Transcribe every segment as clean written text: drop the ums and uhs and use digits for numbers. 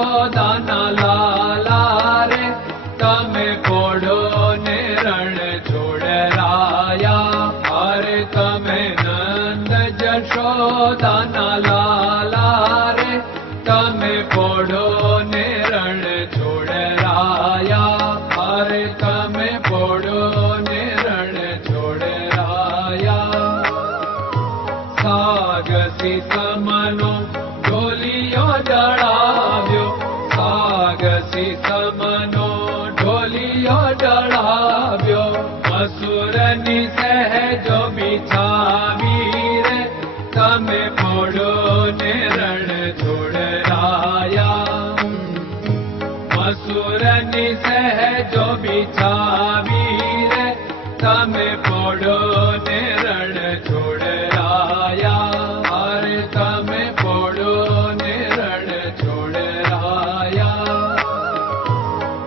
જશોદાના લાલા રે તમે પોડો ને રણ છોડરાયા. અરે તમે નંદ જશોદાના લાલા રે તમે પોડો ને રણ છોડરાયા. અરે તમે પોડો ને રણ છોડરાયા. સાગસી સમનો ઢોલિયો ડળાવ્યો, સાગસી સમનો ઢોલિયો ડળાવ્યો. મસૂરની સહેજો બિછાવી રે તમે પોડો ને રણ છોડરાયા. મસૂરની સહેજો બિછાવી રે તમે પોડો ને રણ છોડરાયા. અરે તમે પોડો ને રણ છોડરાયા.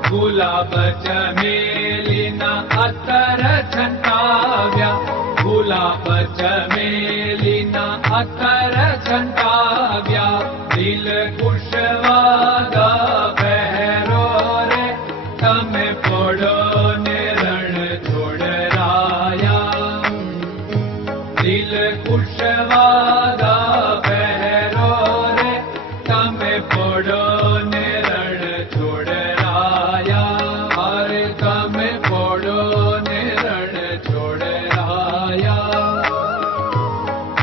ગુલાબ ચમેલીના અત્તર છંટાવ્યા, ગુલાબ ચમેલીના અત્તર છંટાવ્યા. દિલ કુશવાદા પહેરો રે તમે પોડો ને રણ છોડરાયા. દિલ કુશવાદા પહેરો રે તમે પોડો ને રણ છોડરાયા. અરે તમે પોડો ને રણ છોડરાયા.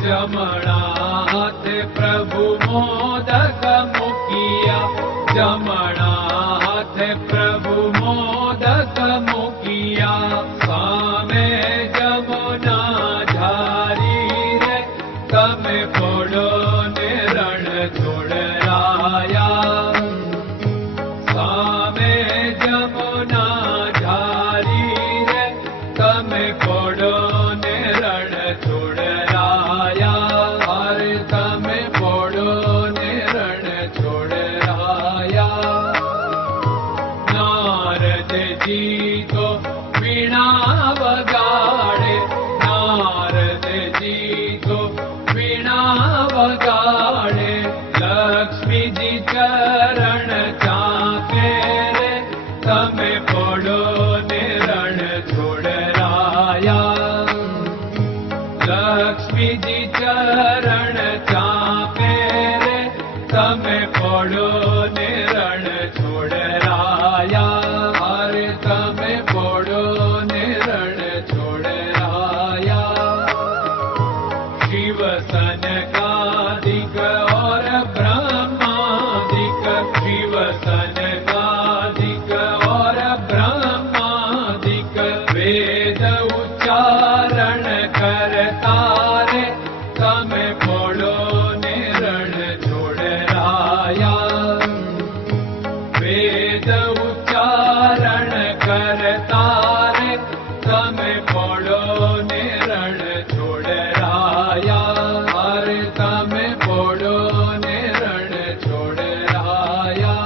જમણા હાથે પ્રભુ મોદક મૂકિયા, જમણા હાથે પ્રભુ મોદક મૂકિયા. સામે જમુના ઝારી રે તમે પોડો ને રણ છોડરાયા. સામે જમુના ઝારી રે તમે પોડો ને રણ છોડરાયા. અરે તમે પોડો ને રણ છોડરાયા. નારદજી તો વીણા વગાડે, નારદજી તો વીણા વગાડે. લક્ષ્મીજી ચરણ ચાકે રે તમે પોડો ને રણ છોડરાયા. લક્ષ્મીજી ચરણ ચાપે રે તમે પોડો ને રણ છોડરાયા. અરે તમે પોડો ને રણ છોડરાયા. શિવ સનકાદિક और ब्रह्मादिक, शिव सनकादिक और ब्रह्मादिक. वेद उच्चारण करता रे તમે પોડો ને રણ છોડરાયા. વેદ ઉચ્ચારણ કરતા રે તમે પોડો ને રણ છોડરાયા. અરે તમે પોડો ને રણ છોડરાયા.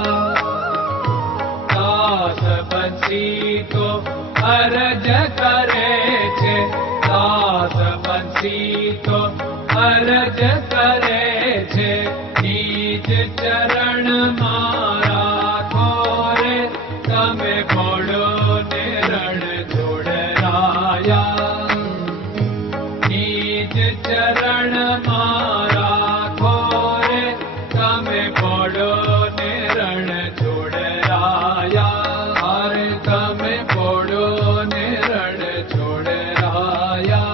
દાસ બંસી તો અરજ કરે છે, દાસ બંસી તો અરજ કરે છે. નીચ ચરણ મારા ખોરે તમે પોડો ને રણ છોડરાયા. નીચ ચરણ મારા ખોરે તમે પોડો ને રણ છોડરાયા. અરે તમે પોડો ને રણ છોડરાયા.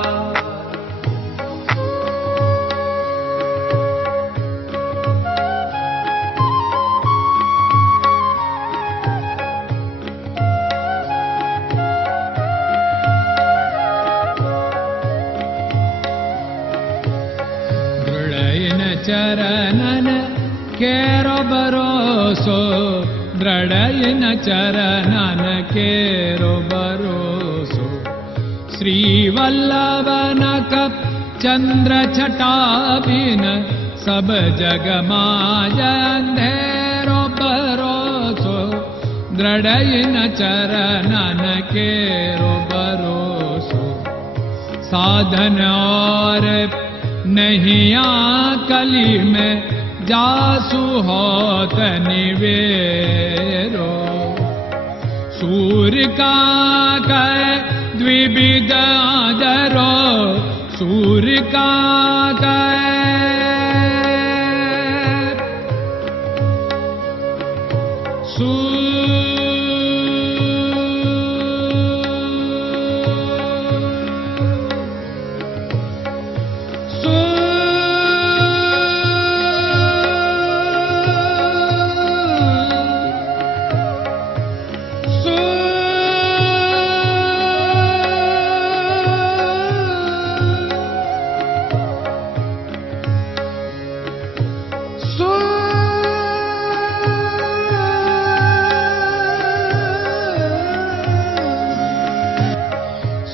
ચરણન કેરો ભરોસો, દ્રઢયન ચરણન કેરો ભરોસો. શ્રી વલ્લભન કપ ચંદ્ર છટાબિન સબ જગમાં અંધેરો ભરોસો. દ્રઢયન ચરણન કેરો ભરોસો. साधन और नहीं कली में जासु होत निवेरो। सूर्य का कै द्विविध आदरो, सूर्य का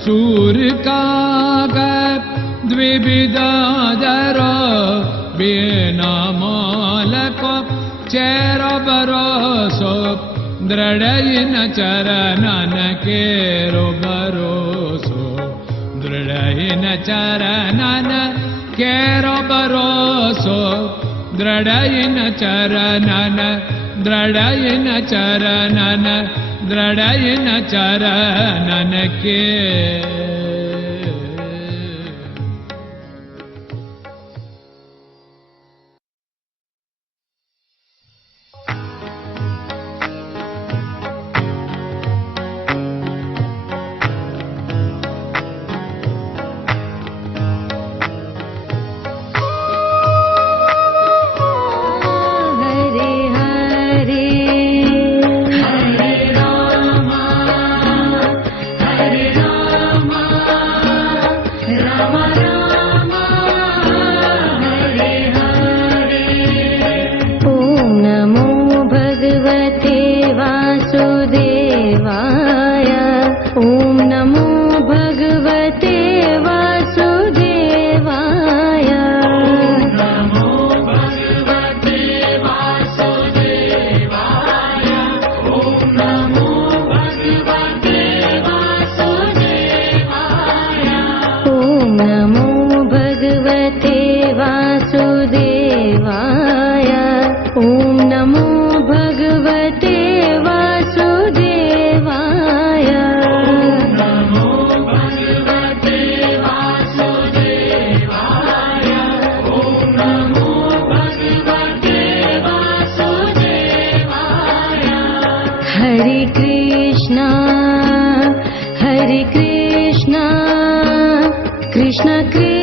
सूर्य का द्विविधादरो, बिना मोल को चेर भरोसो, दृढ़ चरणन केरो भरोसो, दृढ़ चरणन केरो भरोसो, दृढ़ चरणन, दृढ़ चरणन, दृढ़ चरणन के। Krishna Krishna